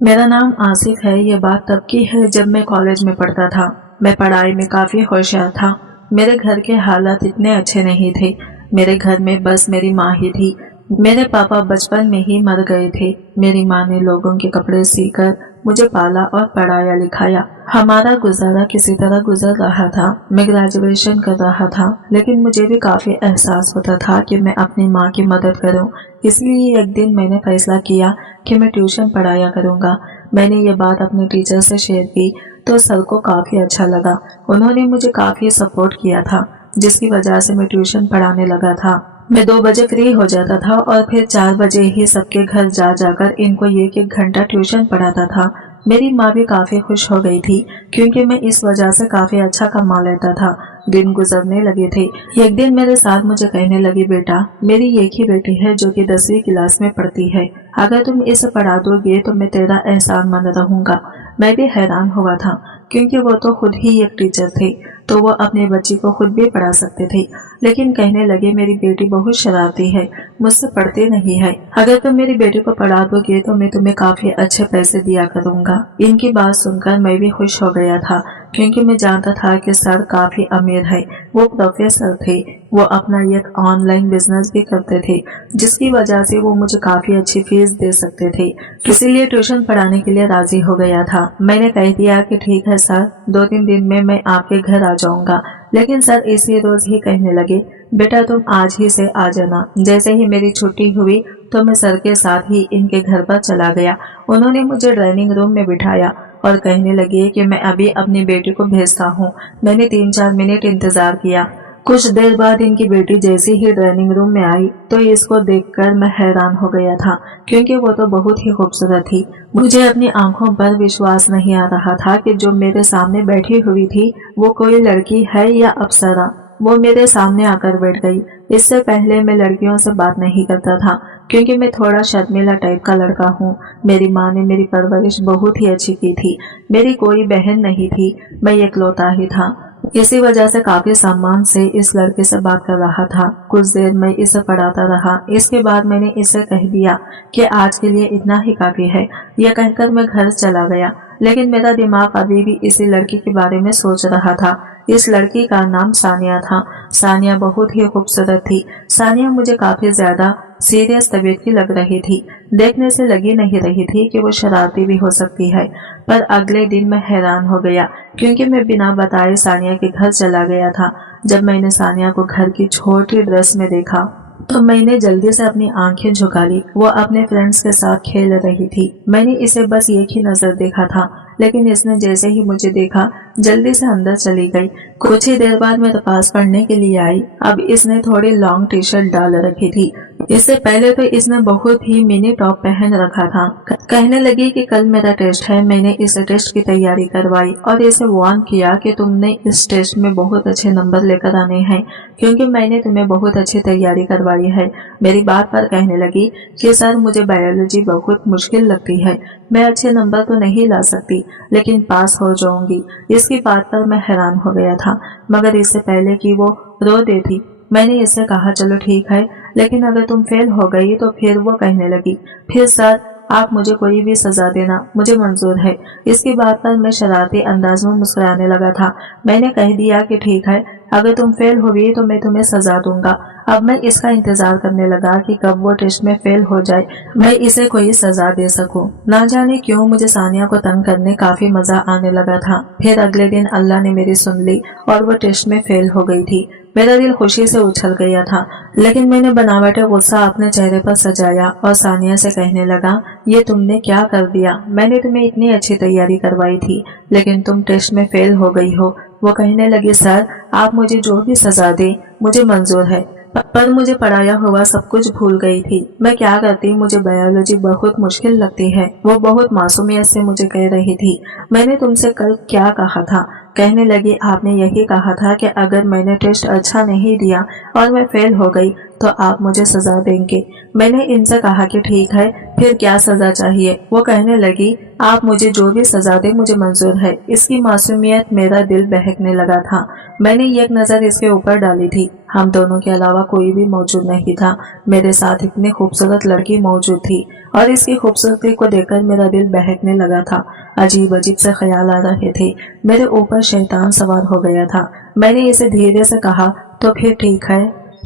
मेरा नाम आसिफ है। ये बात तब की है जब मैं कॉलेज में पढ़ता था। मैं पढ़ाई में काफ़ी होशियार था। मेरे घर के हालात इतने अच्छे नहीं थे। मेरे घर में बस मेरी माँ ही थी। मेरे पापा बचपन में ही मर गए थे। मेरी माँ ने लोगों के कपड़े सीकर मुझे पाला और पढ़ाया लिखाया। हमारा गुजारा किसी तरह गुजर रहा था। मैं ग्रेजुएशन कर रहा था, लेकिन मुझे भी काफ़ी एहसास होता था कि मैं अपनी माँ की मदद करूं। इसलिए एक दिन मैंने फैसला किया कि मैं ट्यूशन पढ़ाया करूंगा। मैंने ये बात अपने टीचर से शेयर की तो सर को काफ़ी अच्छा लगा। उन्होंने मुझे काफ़ी सपोर्ट किया था, जिसकी वजह से मैं ट्यूशन पढ़ाने लगा था। मैं 2 बजे फ्री हो जाता था और फिर 4 बजे ही सबके घर जा जाकर इनको 1-1 घंटा ट्यूशन पढ़ाता था। मेरी माँ भी काफ़ी खुश हो गई थी, क्योंकि मैं इस वजह से काफ़ी अच्छा कमा लेता था। दिन गुजरने लगे थे। एक दिन मेरे साथ मुझे कहने लगी, बेटा, मेरी एक ही बेटी है जो कि 10वीं क्लास में पढ़ती है। अगर तुम इसे पढ़ा दोगे तो मैं तेरा एहसानमंद रहूंगा। मैं भी हैरान हुआ था, क्योंकि वो तो खुद ही एक टीचर थे, तो वो अपने बच्ची को खुद भी पढ़ा सकते थे। लेकिन कहने लगे, मेरी बेटी बहुत शरारती है, मुझसे पढ़ती नहीं है। अगर तुम मेरी बेटी को पढ़ा दोगे तो मैं तुम्हें काफी अच्छे पैसे दिया करूंगा। इनकी बात सुनकर मैं भी खुश हो गया था, क्योंकि मैं जानता था कि सर काफी अमीर है। वो प्रोफेसर थे। वो अपना एक ऑनलाइन बिजनेस भी करते थे, जिसकी वजह से वो मुझे काफी अच्छी फीस दे सकते थे। इसीलिए ट्यूशन पढ़ाने के लिए राजी हो गया था। मैंने कह दिया कि ठीक है सर, 2-3 दिन में मैं आपके घर आ जाऊंगा। लेकिन सर इसी रोज ही कहने लगे, बेटा तुम आज ही से आ जाना। जैसे ही मेरी छुट्टी हुई तो मैं सर के साथ ही इनके घर पर चला गया। उन्होंने मुझे ड्राइंग रूम में बिठाया और कहने लगे कि मैं अभी अपनी बेटी को भेजता हूँ। मैंने 3-4 मिनट इंतजार किया। कुछ देर बाद इनकी बेटी जैसे ही ड्राइंग रूम में आई तो इसको देखकर मैं हैरान हो गया था, क्योंकि वो तो बहुत ही खूबसूरत थी। मुझे अपनी आंखों पर विश्वास नहीं आ रहा था कि जो मेरे सामने बैठी हुई थी वो कोई लड़की है या अप्सरा। वो मेरे सामने आकर बैठ गई। इससे पहले मैं लड़कियों से बात नहीं करता था, क्योंकि मैं थोड़ा शर्मीला टाइप का लड़का हूँ। मेरी माँ ने मेरी परवरिश बहुत ही अच्छी की थी। मेरी कोई बहन नहीं थी, मैं इकलौता ही था। इसी वजह से काफी सम्मान से इस लड़के से बात कर रहा था। कुछ देर मैं इसे पढ़ाता रहा। इसके बाद मैंने इसे कह दिया कि आज के लिए इतना ही काफी है। यह कहकर मैं घर चला गया, लेकिन मेरा दिमाग अभी भी इसी लड़की के बारे में सोच रहा था। इस लड़की का नाम सानिया था। सानिया बहुत ही खूबसूरत थी। सानिया मुझे काफी ज्यादा सीरियस तबीयत की लग रही थी। देखने से लगी नहीं रही थी कि वो शरारती भी हो सकती है। पर अगले दिन मैं हैरान हो गया, क्योंकि मैं बिना बताए सानिया के घर चला गया था। जब मैंने सानिया को घर की छोटी ड्रेस में देखा तो मैंने जल्दी से अपनी आंखें झुका ली। वो अपने फ्रेंड्स के साथ खेल रही थी। मैंने इसे बस एक ही नजर देखा था, लेकिन इसने जैसे ही मुझे देखा जल्दी से अंदर चली गई। कुछ ही देर बाद मेरे पास पढ़ने के लिए आई। अब इसने थोड़ी लॉन्ग टी शर्ट डाल रखी थी। इससे पहले तो इसने बहुत ही मिनी टॉप पहन रखा था। कहने लगी कि कल मेरा टेस्ट है। मैंने इस टेस्ट की तैयारी करवाई और इसे वार्न किया कि तुमने इस टेस्ट में बहुत अच्छे नंबर लेकर आने हैं, क्योंकि मैंने तुम्हें बहुत अच्छी तैयारी करवाई है। मेरी बात पर कहने लगी कि सर मुझे बायोलॉजी बहुत मुश्किल लगती है। मैं अच्छे नंबर तो नहीं ला सकती, लेकिन पास हो जाऊंगी। इसकी बात पर मैं हैरान हो गया था, मगर इससे पहले कि वो रो देती मैंने इससे कहा, चलो ठीक है, लेकिन अगर तुम फेल हो गई तो फिर वो कहने लगी, फिर सर आप मुझे कोई भी सजा देना, मुझे मंजूर है। इसकी बात पर मैं शरारती अंदाज में मुस्कुराने लगा था। मैंने कह दिया कि ठीक है, अगर तुम फेल हुई तो मैं तुम्हें सजा दूंगा। अब मैं इसका इंतजार करने लगा कि कब वो टेस्ट में फेल हो जाए, मैं इसे कोई सजा दे सकूं। ना जाने क्यों मुझे सानिया को तंग करने काफी मजा आने लगा था। फिर अगले दिन अल्लाह ने मेरी सुन ली और वो टेस्ट में फेल हो गई थी। मेरा दिल खुशी से उछल गया था, लेकिन मैंने बनावटी गुस्सा अपने चेहरे पर सजाया और सानिया से कहने लगा, ये तुमने क्या कर दिया? मैंने तुम्हें इतनी अच्छी तैयारी करवाई थी, लेकिन तुम टेस्ट में फेल हो गई हो। वो कहने लगी, सर आप मुझे जो भी सजा दे मुझे मंजूर है, पर मुझे पढ़ाया हुआ सब कुछ भूल गई थी। मैं क्या करती, मुझे बायोलॉजी बहुत मुश्किल लगती है। वो बहुत मासूमियत से मुझे कह रही थी, मैंने तुमसे कल क्या कहा था? कहने लगी, आपने यही कहा था कि अगर मैंने टेस्ट अच्छा नहीं दिया और मैं फेल हो गई तो आप मुझे सजा देंगे। मैंने इनसे कहा कि ठीक है, फिर क्या सजा चाहिए? वो कहने लगी, आप मुझे जो भी सजा दे मुझे मंजूर है। इसकी मासूमियत मेरा दिल बहकने लगा था। मैंने एक नजर इसके ऊपर डाली थी। हम दोनों के अलावा कोई भी मौजूद नहीं था। मेरे साथ इतनी खूबसूरत लड़की मौजूद थी। اور اس की खूबसूरती को देखकर मेरा दिल बहकने लगा था। अजीब अजीब से ख्याल आ रहे थे। मेरे ऊपर शैतान सवार हो गया था। मैंने इसे धीरे से कहा, तो फिर ठीक है,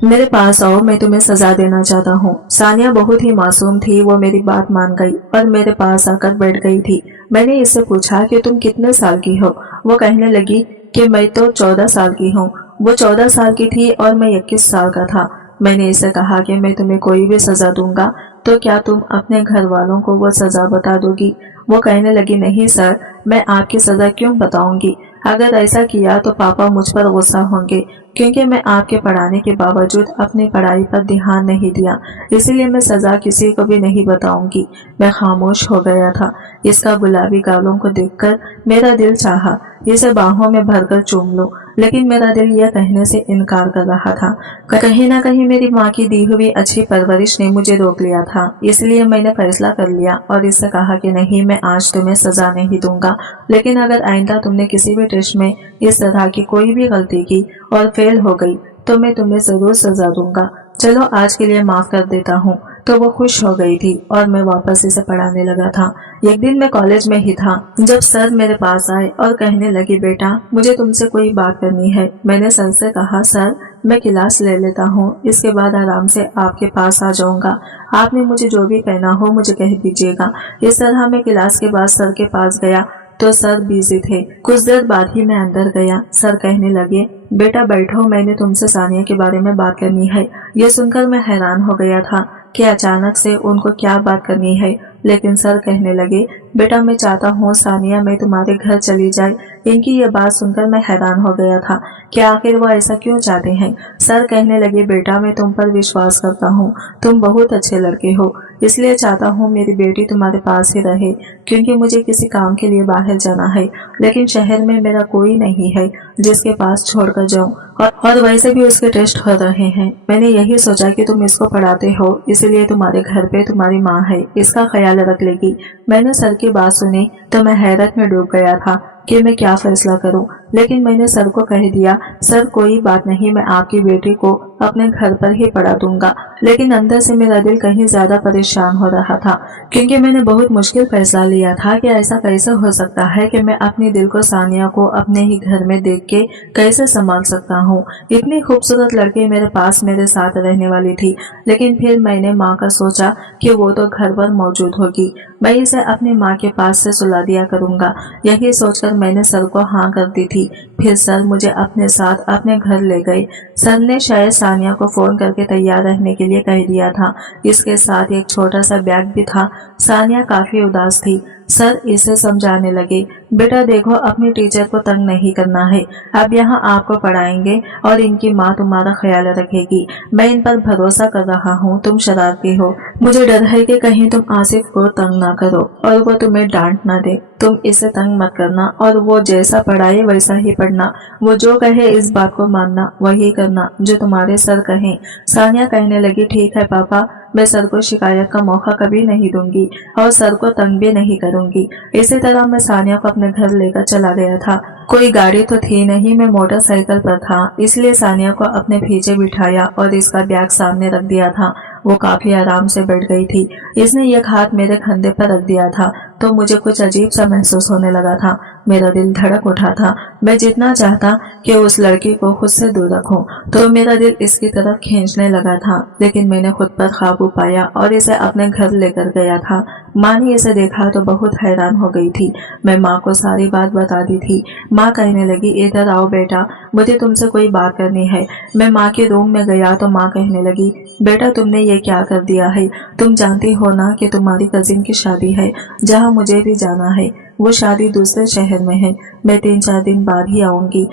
मेरे पास आओ, मैं तुम्हें सजा देना चाहता हूँ। सानिया बहुत ही मासूम थी। वो मेरी बात मान गई और मेरे पास आकर बैठ गई थी। मैंने इससे पूछा कि तुम कितने साल की हो। वो कहने लगी कि मैं तो 14 साल की हूँ। वो 14 साल की थी और मैं 21 साल का था। मैंने इससे कहा कि मैं तुम्हें कोई भी सजा दूंगा तो क्या तुम अपने घर वालों को वो सजा बता दोगी। वो कहने लगी, नहीं सर, मैं आपकी सजा क्यों बताऊंगी। अगर ऐसा किया तो पापा मुझ पर गुस्सा होंगे, क्योंकि मैं आपके पढ़ाने के बावजूद अपनी पढ़ाई पर ध्यान नहीं दिया। इसीलिए मैं सजा किसी को भी नहीं बताऊंगी। मैं खामोश हो गया था। इसका गुलाबी गालों को देखकर मेरा दिल चाहा इसे बाहों में भरकर चूम लूं, लेकिन मेरा दिल यह कहने से इनकार कर रहा था। कहीं ना कहीं मेरी माँ की दी हुई अच्छी परवरिश ने मुझे रोक लिया था। इसलिए मैंने फैसला कर लिया और इससे कहा कि नहीं, मैं आज तुम्हें सजा नहीं दूंगा, लेकिन अगर आइंदा तुमने किसी भी टेस्ट में इस तरह की कोई भी गलती की और फेल हो गई तो मैं तुम्हें जरूर सजा दूंगा। चलो आज के लिए माफ कर देता हूँ। तो वो खुश हो गई थी और मैं वापस इसे पढ़ाने लगा था। एक दिन मैं कॉलेज में ही था जब सर मेरे पास आए और कहने लगे, बेटा मुझे तुमसे कोई बात करनी है। मैंने सर से कहा, सर मैं क्लास ले लेता हूँ, इसके बाद आराम से आपके पास आ जाऊंगा। आपने मुझे जो भी कहना हो मुझे कह दीजिएगा। इस तरह मैं क्लास के बाद सर के पास गया तो सर बिजी थे। कुछ देर बाद ही मैं अंदर गया। सर कहने लगे, बेटा बैठो, मैंने तुमसे सानिया के बारे में बात करनी है। यह सुनकर मैं हैरान हो गया था कि अचानक से उनको क्या बात करनी है, लेकिन सर कहने लगे, बेटा मैं चाहता हूँ सानिया मैं तुम्हारे घर चली जाए। इनकी ये बात सुनकर मैं हैरान हो गया था कि आखिर वो ऐसा क्यों चाहते हैं। सर कहने लगे, बेटा मैं तुम पर विश्वास करता हूँ, तुम बहुत अच्छे लड़के हो, इसलिए चाहता हूँ मेरी बेटी तुम्हारे पास ही रहे, क्योंकि मुझे किसी काम के लिए बाहर जाना है, लेकिन शहर में मेरा कोई नहीं है जिसके पास छोड़कर जाऊँ, और वैसे भी उसके टेस्ट हो रहे हैं। मैंने यही सोचा कि तुम इसको पढ़ाते हो, इसलिए तुम्हारे घर पे तुम्हारी माँ है, इसका ख्याल रख लेगी। मैंने सर की बात सुनी तो मैं हैरत में डूब गया था कि मैं क्या फैसला करूं, लेकिन मैंने सर को कह दिया, सर कोई बात नहीं, मैं आपकी बेटी को अपने घर पर ही पढ़ा दूंगा। लेकिन अंदर से मेरा दिल कहीं ज्यादा परेशान हो रहा था, क्योंकि मैंने बहुत मुश्किल फैसला लिया था कि ऐसा कैसे हो सकता है कि मैं अपनी दिल को सानिया को अपने ही घर में देख के कैसे संभाल सकता हूँ। इतनी खूबसूरत लड़की मेरे पास मेरे साथ रहने वाली थी, लेकिन फिर मैंने माँ का सोचा कि वो तो घर पर मौजूद होगी, मैं इसे अपनी माँ के पास से सुला दिया करूंगा। यही सोचकर मैंने सर को हाँ कर दी थी। फिर सर मुझे अपने साथ अपने घर ले गए। सर ने शायद सानिया को फोन करके तैयार रहने के लिए कह दिया था। इसके साथ एक छोटा सा बैग भी था। सानिया काफी उदास थी। सर इसे समझाने लगे, बेटा देखो अपनी टीचर को तंग नहीं करना है, अब यहाँ आपको पढ़ाएंगे और इनकी माँ तुम्हारा ख्याल रखेगी। मैं इन पर भरोसा कर रहा हूँ, तुम शरारती हो, मुझे डर है कि कहीं तुम आसिफ को तंग ना करो और वो तुम्हें डांट ना दे। तुम इसे तंग मत करना और वो जैसा पढ़ाए वैसा ही पढ़ना, वो जो कहे इस बात को मानना, वही करना जो तुम्हारे सर कहें। सानिया कहने लगी, ठीक है पापा, मैं सर को शिकायत का मौका कभी नहीं दूंगी और सर को तंग भी नहीं करूंगी। इसी तरह मैं सानिया को अपने घर लेकर चला गया था। कोई गाड़ी तो थी नहीं, मैं मोटरसाइकिल पर था, इसलिए सानिया को अपने पीछे बिठाया और इसका बैग सामने रख दिया था। वो काफी आराम से बैठ गई थी। इसने एक हाथ मेरे कंधे पर रख दिया था तो मुझे कुछ अजीब सा महसूस होने लगा था। मेरा दिल धड़क उठा था। मैं जितना चाहता कि उस लड़की को खुद से दूर रखूं, तो मेरा दिल इसकी तरफ खींचने लगा था, लेकिन मैंने खुद पर काबू पाया और इसे अपने घर लेकर गया था। माँ ने इसे देखा तो बहुत हैरान हो गई थी। मैं माँ को सारी बात बता दी थी। माँ कहने लगी, इधर आओ बेटा, मुझे तुमसे कोई बात करनी है। मैं माँ के रूम में गया तो माँ कहने लगी, बेटा तुमने ये क्या कर दिया है, तुम जानती हो ना कि तुम्हारी कजिन की शादी है जहाँ मुझे भी जाना है। वो शादी दूसरे शहर में है, मैं 3-4 दिन बाद ही आऊंगी,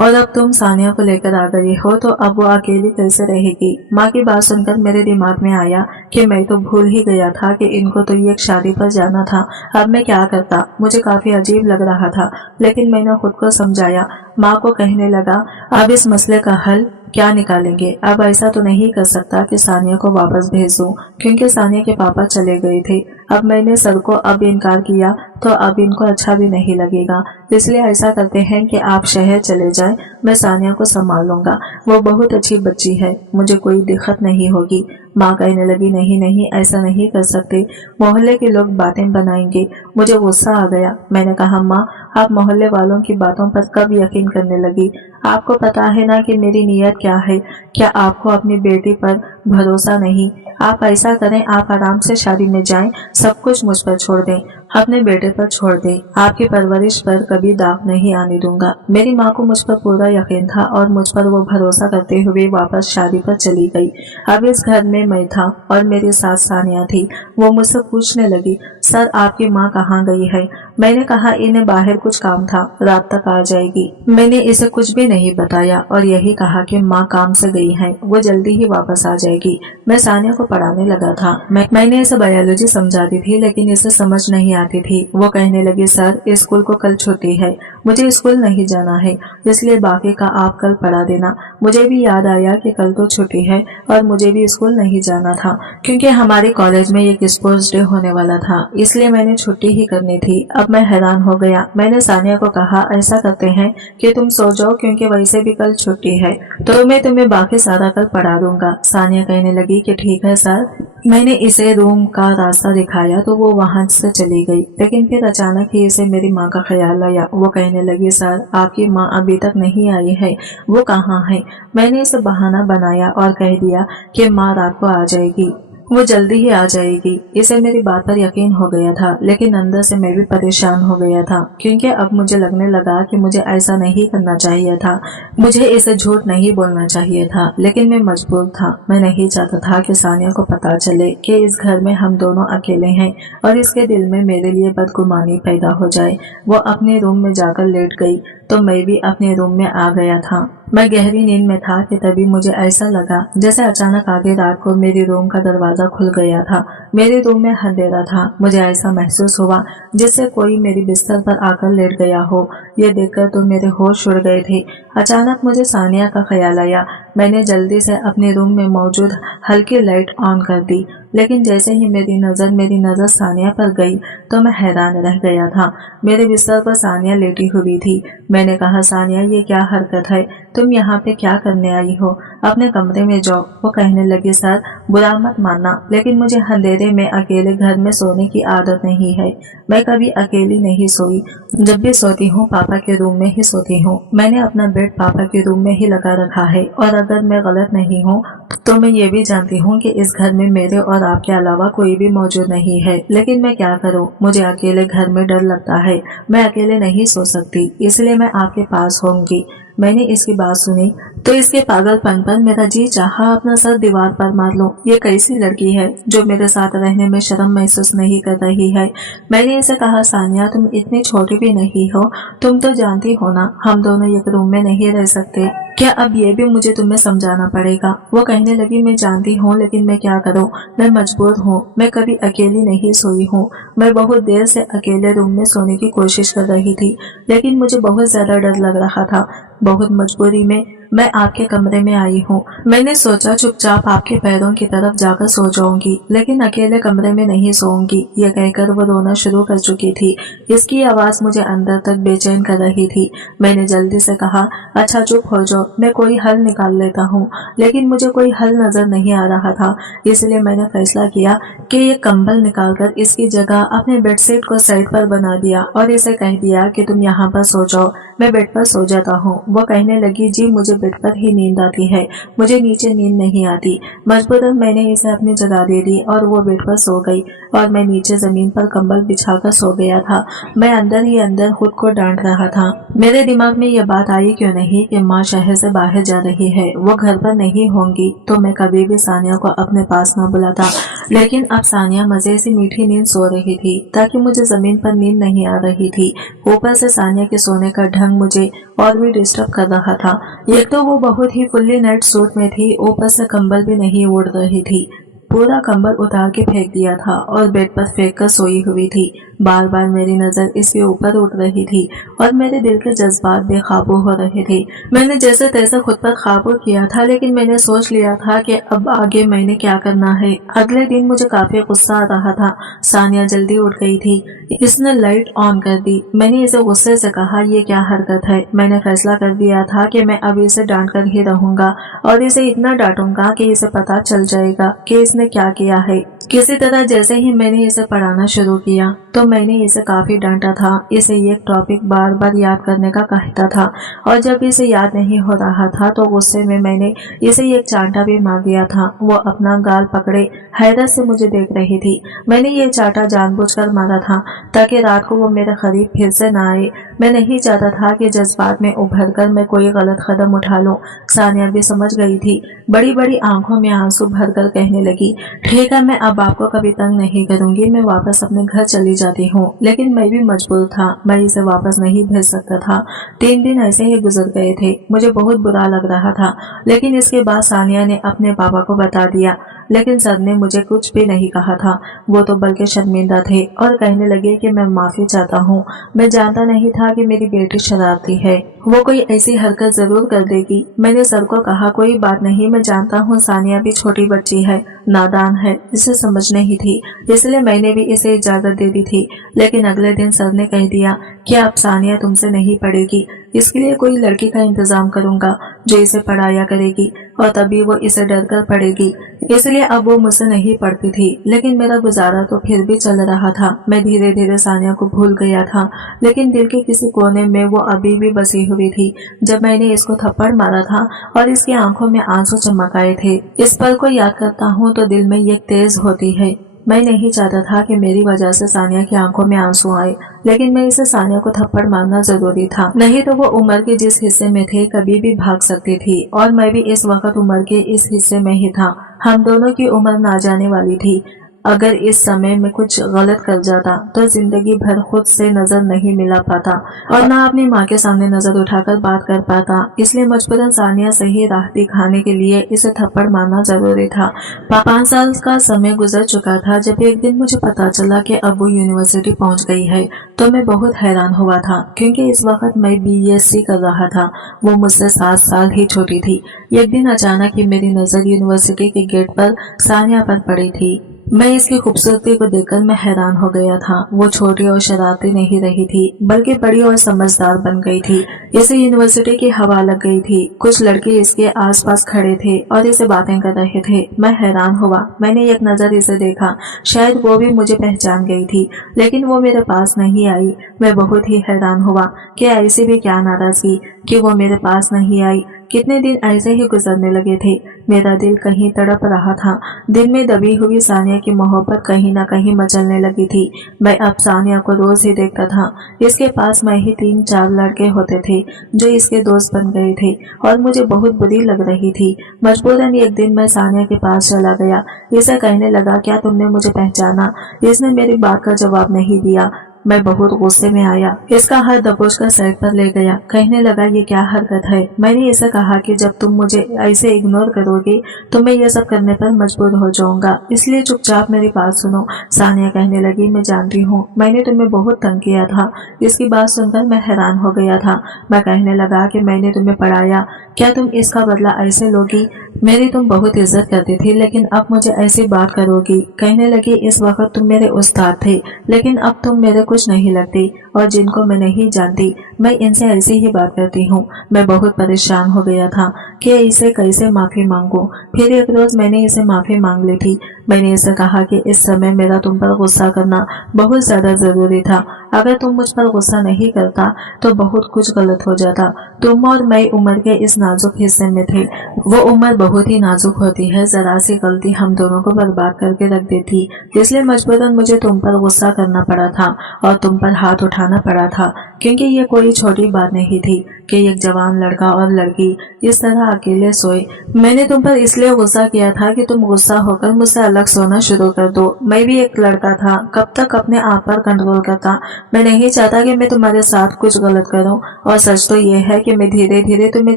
और अब तुम सानिया को लेकर आ गई हो तो अब वो अकेली कैसे रहेगी। माँ की बात सुनकर मेरे दिमाग में आया कि मैं तो भूल ही गया था कि इनको तो ये एक शादी पर जाना था। अब मैं क्या करता, मुझे काफी अजीब लग रहा था, लेकिन मैंने खुद को समझाया। माँ को कहने लगा, अब इस मसले का हल क्या निकालेंगे। अब ऐसा तो नहीं कर सकता कि सानिया को वापस भेज दूं, क्योंकि सानिया के पापा चले गए थे। अब मैंने सर को अब इनकार किया तो अब इनको अच्छा भी नहीं लगेगा, इसलिए ऐसा करते हैं कि आप शहर चले जाएं, मैं सानिया को संभाल लूंगा। वो बहुत अच्छी बच्ची है, मुझे कोई दिक्कत नहीं होगी। माँ कहने लगी, नहीं नहीं, ऐसा नहीं कर सकते, मोहल्ले के लोग बातें बनाएंगे। मुझे गुस्सा आ गया। मैंने कहा, माँ आप मोहल्ले वालों की बातों पर कब यकीन करने लगी? आपको पता है ना कि मेरी नीयत क्या है। क्या आपको अपनी बेटी पर भरोसा नहीं? आप ऐसा करें, आप आराम से शादी में जाएं, सब कुछ मुझ पर छोड़ दें, अपने बेटे पर छोड़ दें। आपकी परवरिश पर कभी दाग नहीं आने दूंगा। मेरी माँ को मुझ पर पूरा यकीन था और मुझ पर वो भरोसा करते हुए वापस शादी पर चली गई। अब इस घर में मैं था और मेरी सास सानिया थी। वो मुझसे पूछने लगी, सर आपकी माँ कहाँ गई है? मैंने कहा, इन्हें बाहर कुछ काम था, रात तक आ जाएगी। मैंने इसे कुछ भी नहीं बताया और यही कहा कि माँ काम से गई है, वो जल्दी ही वापस आ जाएगी। मैं सानिया को पढ़ाने लगा था। मैंने इसे बायोलॉजी समझाती थी, लेकिन इसे समझ नहीं आती थी। वो कहने लगी, सर स्कूल को कल छुट्टी है, मुझे स्कूल नहीं जाना है, इसलिए बाकी का आप कल पढ़ा देना। मुझे भी याद आया कि कल तो छुट्टी है और मुझे भी स्कूल नहीं जाना था, क्योंकि हमारे कॉलेज में एक स्पोर्ट्स डे होने वाला था, इसलिए मैंने छुट्टी ही करनी थी। अब मैं हैरान हो गया। मैंने सानिया को कहा, ऐसा करते हैं कि तुम सो जाओ, क्योंकि वैसे भी कल छुट्टी है, तो मैं तुम्हें बाकी सारा कल पढ़ा दूंगा। सानिया कहने लगी कि ठीक है सर। मैंने इसे रूम का रास्ता दिखाया तो वो वहां से चली गई, लेकिन फिर अचानक ही इसे मेरी माँ का ख्याल आया। वो कहने लगी, सर आपकी माँ अभी तक नहीं आई है, वो कहाँ है? मैंने इसे बहाना बनाया और कह दिया कि माँ रात को आ जाएगी, वो जल्दी ही आ जाएगी। इसे मेरी बात पर यकीन हो गया था, लेकिन अंदर से मैं भी परेशान हो गया था, क्योंकि अब मुझे लगने लगा कि मुझे ऐसा नहीं करना चाहिए था, मुझे इसे झूठ नहीं बोलना चाहिए था, लेकिन मैं मजबूर था। मैं नहीं चाहता था कि सानिया को पता चले कि इस घर में हम दोनों अकेले हैं और इसके दिल में मेरे लिए बदगुमानी पैदा हो जाए। वो अपने रूम में जाकर लेट गई तो मैं भी अपने रूम में आ गया था। मैं गहरी नींद में था कि तभी मुझे ऐसा लगा जैसे अचानक आधी रात को मेरी रूम का दरवाजा खुल गया था। मेरे रूम में अंधेरा था। मुझे ऐसा महसूस हुआ जैसे कोई मेरी बिस्तर पर आकर लेट गया हो। ये देखकर तो मेरे होश उड़ गए थे। अचानक मुझे सानिया का ख्याल आया। मैंने जल्दी से अपने रूम में मौजूद हल्की लाइट ऑन कर दी, लेकिन जैसे ही मेरी नज़र सानिया पर गई तो मैं हैरान रह गया था। मेरे बिस्तर पर सानिया लेटी हुई थी। मैंने कहा, सानिया ये क्या हरकत है? तुम यहाँ पे क्या करने आई हो? अपने कमरे में जाओ। वो कहने लगी, सर बुरा मत मानना, लेकिन मुझे अंधेरे में अकेले घर में सोने की आदत नहीं है। मैं कभी अकेली नहीं सोई। जब भी सोती हूँ पापा के रूम में ही सोती हूँ। मैंने अपना बेड पापा के रूम में ही लगा रखा है, और अगर मैं गलत नहीं हूँ तो मैं ये भी जानती हूँ कि इस घर में मेरे और आपके अलावा कोई भी मौजूद नहीं है, लेकिन मैं क्या करूँ? मुझे अकेले घर में डर लगता है। मैं अकेले नहीं सो सकती, इसलिए मैं आपके पास होंगी। मैंने इसकी बात सुनी तो इसके पागलपन पर मेरा जी चाहा अपना सर दीवार पर मार लूं। ये कैसी लड़की है जो मेरे साथ रहने में शर्म महसूस नहीं कर रही है? मैंने इसे कहा, सानिया तुम इतनी छोटी भी नहीं हो, तुम तो जानती हो ना हम दोनों एक रूम में नहीं रह सकते। क्या अब ये भी मुझे तुम्हें समझाना पड़ेगा? वो कहने लगी, मैं जानती हूँ, लेकिन मैं क्या करूँ? मैं मजबूर हूँ। मैं कभी अकेली नहीं सोई हूँ। मैं बहुत देर से अकेले रूम में सोने की कोशिश कर रही थी, लेकिन मुझे बहुत ज्यादा डर लग रहा था। बहुत मजबूरी में मैं आपके कमरे में आई हूँ। मैंने सोचा चुपचाप आपके पैरों की तरफ जाकर सो जाऊंगी, लेकिन अकेले कमरे में नहीं सोऊंगी। ये कहकर वो रोना शुरू कर चुकी थी। इसकी आवाज मुझे अंदर तक बेचैन कर रही थी। मैंने जल्दी से कहा, अच्छा चुप हो जाओ, मैं कोई हल निकाल लेता हूँ। लेकिन मुझे कोई हल नजर नहीं आ रहा था, इसलिए मैंने फैसला किया कि ये कंबल निकालकर इसकी जगह अपने बेडशीट को साइड पर बना दिया और इसे कह दिया कि तुम यहाँ पर सो जाओ, मैं बेड पर सो जाता हूँ। वो कहने लगी, जी मुझे बेड पर ही नींद आती है, मुझे नीचे नींद नहीं आती। मजबूरन मैंने इसे अपनी जगह दे दी और वो बेड पर सो गई और मैं नीचे जमीन पर कंबल बिछाकर सो गया था। मैं अंदर ही अंदर खुद को डांट रहा था। मेरे दिमाग में ये बात आई क्यों नहीं कि माँ शहर से बाहर जा रही है, वो घर पर नहीं होंगी, तो मैं कभी भी सानिया को अपने पास न बुलाता। लेकिन अब सानिया मजे से मीठी नींद सो रही थी, ताकि मुझे जमीन पर नींद नहीं आ रही थी। ऊपर से सानिया के सोने का ढंग मुझे और भी डिस्टर्ब कर रहा था। एक तो वो बहुत ही फुल्ली नाइट सूट में थी, ऊपर से कंबल भी नहीं उड़ रही थी। पूरा कंबल उतार के फेंक दिया था और बेड पर फेंक कर सोई हुई थी। बार बार मेरी नजर इसके ऊपर उठ रही थी और मेरे दिल के जज्बात बेकाबू हो रहे थे। मैंने जैसे तैसे खुद पर काबू किया था, लेकिन मैंने सोच लिया था कि अब आगे मैंने क्या करना है। अगले दिन मुझे काफी गुस्सा आ रहा था। सानिया जल्दी उठ गई थी। इसने लाइट ऑन कर दी। मैंने इसे गुस्से से कहा, ये क्या हरकत है। मैंने फैसला कर दिया था कि मैं अब इसे डांट कर ही रहूंगा और इसे इतना डांटूंगा कि इसे पता चल जाएगा कि इसने क्या किया है। किसी तरह जैसे ही मैंने इसे पढ़ाना शुरू किया तो मैंने इसे काफी डांटा था। इसे ये टॉपिक बार बार याद करने का कहता था और जब इसे याद नहीं हो रहा था तो गुस्से में मैंने इसे एक चांटा भी मार दिया था। वो अपना गाल पकड़े हैरत से मुझे देख रही थी। मैंने ये चांटा जानबूझकर मारा था ताकि रात को वो मेरे करीब फिर से ना आए। मैं नहीं चाहता था कि जज्बात में उभर कर मैं कोई गलत कदम उठा लूं। सानिया भी समझ गई थी। बड़ी बड़ी आंखों में आंसू भरकर कहने लगी, ठीक है, मैं अब आपको कभी तंग नहीं करूंगी, मैं वापस अपने घर चली जाती हूँ। लेकिन मैं भी मजबूर था, मैं इसे वापस नहीं भेज सकता था। 3 दिन ऐसे ही गुजर गए थे। मुझे बहुत बुरा लग रहा था, लेकिन इसके बाद सानिया ने अपने पापा को बता दिया। लेकिन सर ने मुझे कुछ भी नहीं कहा था। वो तो बल्कि शर्मिंदा थे और कहने लगे कि मैं माफी चाहता हूँ। मैं जानता नहीं था कि मेरी बेटी शरारती है, वो कोई ऐसी हरकत जरूर कर देगी। मैंने सर को कहा, कोई बात नहीं, मैं जानता हूँ सानिया भी छोटी बच्ची है, नादान है, इसे समझ नहीं थी, इसलिए मैंने भी इसे इजाजत दे दी थी। लेकिन अगले दिन सर ने कह दिया कि अब सानिया तुमसे नहीं पढ़ेगी, इसके लिए कोई लड़की का इंतजाम करूंगा जो इसे पढ़ाया करेगी और तभी वो इसे डर कर पढ़ेगी। इसलिए अब वो मुझसे नहीं पढ़ती थी। लेकिन मेरा गुजारा तो फिर भी चल रहा था। मैं धीरे धीरे सानिया को भूल गया था, लेकिन दिल के किसी कोने में वो अभी भी बसी हुई थी। जब मैंने इसको थप्पड़ मारा था और इसकी आंखों में आंसू चमक आए थे, इस पल को याद करता हूँ तो दिल में ये तेज होती है। मैं नहीं चाहता था कि मेरी वजह से सानिया की आंखों में आंसू आए, लेकिन मैं इसे सानिया को थप्पड़ मारना जरूरी था, नहीं तो वो उम्र के जिस हिस्से में थे कभी भी भाग सकती थी और मैं भी इस वक्त उम्र के इस हिस्से में ही था। हम दोनों की उम्र ना जाने वाली थी। अगर इस समय में कुछ गलत कर जाता तो जिंदगी भर खुद से नजर नहीं मिला पाता और ना अपनी माँ के सामने नजर उठाकर बात कर पाता। इसलिए मजबूरन सानिया सही राह दिखाने के लिए इसे थप्पड़ मारना जरूरी था। 5 साल का समय गुजर चुका था जब एक दिन मुझे पता चला कि अब वो यूनिवर्सिटी पहुंच गई है। तो मैं बहुत हैरान हुआ था, क्योंकि इस वक्त मैं BSc कर रहा था। वो मुझसे 7 साल ही छोटी थी। एक दिन अचानक ही मेरी नजर यूनिवर्सिटी के गेट पर सानिया पर पड़ी थी। मैं इसकी खूबसूरती को देखकर मैं हैरान हो गया था। वो छोटी और शरारती नहीं रही थी, बल्कि बड़ी और समझदार बन गई थी। इसे यूनिवर्सिटी की हवा लग गई थी। कुछ लड़के इसके आसपास खड़े थे और इसे बातें कर रहे थे। मैं हैरान हुआ। मैंने एक नजर इसे देखा। शायद वो भी मुझे पहचान गई थी, लेकिन वो मेरे पास नहीं आई। मैं बहुत ही हैरान हुआ कि ऐसी भी क्या नाराजगी कि वो मेरे पास नहीं आई। कितने दिन ऐसे ही गुजरने लगे थे। मेरा दिल कहीं तड़प रहा था। दिल में दबी हुई सानिया की मोहब्बत कहीं ना कहीं मचलने लगी थी। मैं अब सानिया को रोज ही देखता था। इसके पास मैं ही 3-4 लड़के होते थे जो इसके दोस्त बन गए थे और मुझे बहुत बुरी लग रही थी। मजबूरन एक दिन मैं सानिया के पास चला गया। इसे कहने लगा, क्या तुमने मुझे पहचाना? इसने मेरी बात का जवाब नहीं दिया। मैं बहुत गुस्से में आया। इसका हाथ दबोच कर साइड पर ले गया। कहने लगा, ये क्या हरकत है? मैंने इसे कहा कि जब तुम मुझे ऐसे इग्नोर करोगे तो मैं ये सब करने पर मजबूर हो जाऊंगा, इसलिए चुपचाप मेरी बात सुनो। सानिया कहने लगी, मैं जानती हूँ मैंने तुम्हें बहुत तंग किया था। इसकी बात सुनकर मैं हैरान हो गया था। मैं कहने लगा कि मैंने तुम्हें पढ़ाया, क्या तुम इसका बदला ऐसे लोगी? मेरी तुम बहुत इज्जत करती थी, लेकिन अब मुझे ऐसी बात करोगी? कहने लगी, इस वक्त तुम मेरे उस्ताद थे, लेकिन अब तुम मेरे कुछ नहीं लगती और जिनको मैं नहीं जानती मैं इनसे ऐसी ही बात करती हूँ। मैं बहुत परेशान हो गया था कि इसे कैसे माफी मांगूं। फिर एक रोज मैंने इसे माफी मांग ली थी। मैंने इसे कहा कि इस समय मेरा तुम पर गुस्सा करना बहुत ज्यादा जरूरी था। अगर तुम मुझ पर गुस्सा नहीं करता तो बहुत कुछ गलत हो जाता। तुम और मैं उम्र के इस नाजुक हिस्से में थे। वो उम्र बहुत ही नाजुक होती है, जरा सी गलती हम दोनों को बर्बाद करके रख देती। इसलिए मजबूरन मुझे तुम पर गुस्सा करना पड़ा था और तुम पर हाथ उठाना पड़ा था, क्योंकि ये कोई छोटी बात नहीं थी कि एक जवान लड़का और लड़की इस तरह अकेले सोए। मैंने तुम पर इसलिए गुस्सा किया था कि तुम गुस्सा होकर मुझसे अलग सोना शुरू कर दो। मैं भी एक लड़का था, कब तक अपने आप पर कंट्रोल करता। मैं नहीं चाहता कि मैं तुम्हारे साथ कुछ गलत करूं, और सच तो ये है कि मैं धीरे धीरे तुम्हें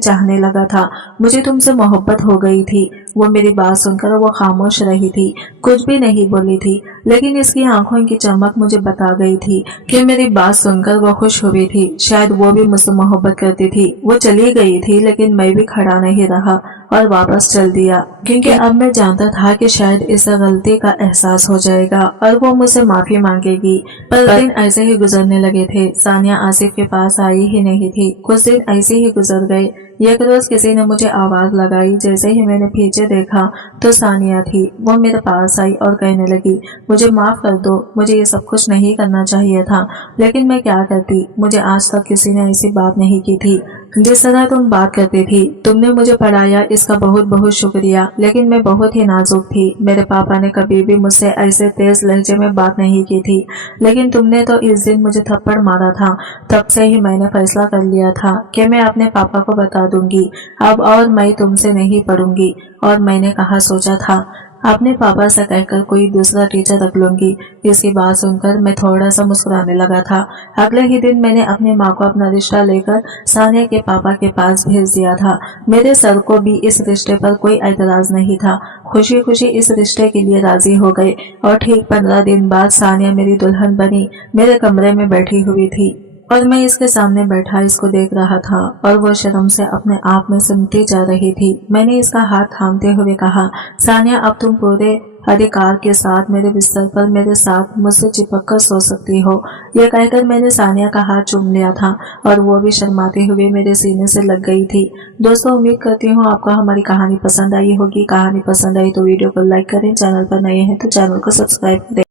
चाहने लगा था। मुझे तुमसे मोहब्बत हो गई थी। वो मेरी बात सुनकर वो खामोश रही थी, कुछ भी नहीं बोली थी, लेकिन इसकी आंखों की चमक मुझे बता गई थी कि मेरी बात सुनकर वो खुश हुई थी। शायद वो भी मुझसे मोहब्बत करती थी। वो चली गई थी, लेकिन मैं भी खड़ा नहीं रहा और वापस चल दिया, क्योंकि अब मैं जानता था कि शायद इस गलती का एहसास हो जाएगा और वो मुझसे माफी मांगेगी। पर दिन ऐसे ही गुजरने लगे थे। सानिया आसिफ के पास आई ही नहीं थी। कुछ दिन ऐसे ही गुजर गए। एक रोज किसी ने मुझे आवाज लगाई। जैसे ही मैंने पीछे देखा तो सानिया थी। वो मेरे पास आई और कहने लगी, मुझे माफ कर दो, मुझे ये सब कुछ नहीं करना चाहिए था, लेकिन मैं क्या करती। मुझे आज तक किसी ने ऐसी बात नहीं की थी जिस तरह तुम बात करती थी। तुमने मुझे पढ़ाया, इसका बहुत बहुत शुक्रिया, लेकिन मैं बहुत ही नाजुक थी। मेरे पापा ने कभी भी मुझसे ऐसे तेज लहजे में बात नहीं की थी, लेकिन तुमने तो इस दिन मुझे थप्पड़ मारा था। तब से ही मैंने फैसला कर लिया था कि मैं अपने पापा को बता दूंगी अब, और मैं तुमसे नहीं पढ़ूंगी। और मैंने कहा सोचा था अपने पापा से कहकर कोई दूसरा टीचर रख लूंगी। इसकी बात सुनकर मैं थोड़ा सा मुस्कुराने लगा था। अगले ही दिन मैंने अपनी माँ को अपना रिश्ता लेकर सानिया के पापा के पास भेज दिया था। मेरे सर को भी इस रिश्ते पर कोई एतराज नहीं था। खुशी खुशी इस रिश्ते के लिए राजी हो गए और ठीक 15 दिन बाद सानिया मेरी दुल्हन बनी। मेरे कमरे में बैठी हुई थी और मैं इसके सामने बैठा इसको देख रहा था और वो शर्म से अपने आप में सिमटी जा रही थी। मैंने इसका हाथ थामते हुए कहा, सानिया अब तुम पूरे अधिकार के साथ मेरे बिस्तर पर मेरे साथ मुझसे चिपक कर सो सकती हो। यह कहकर मैंने सानिया का हाथ चूम लिया था और वो भी शर्माते हुए मेरे सीने से लग गई थी। दोस्तों, उम्मीद करती हूँ आपको हमारी कहानी पसंद आई होगी। कहानी पसंद आई तो वीडियो को लाइक करें, चैनल पर नए हैं तो चैनल को सब्सक्राइब करें।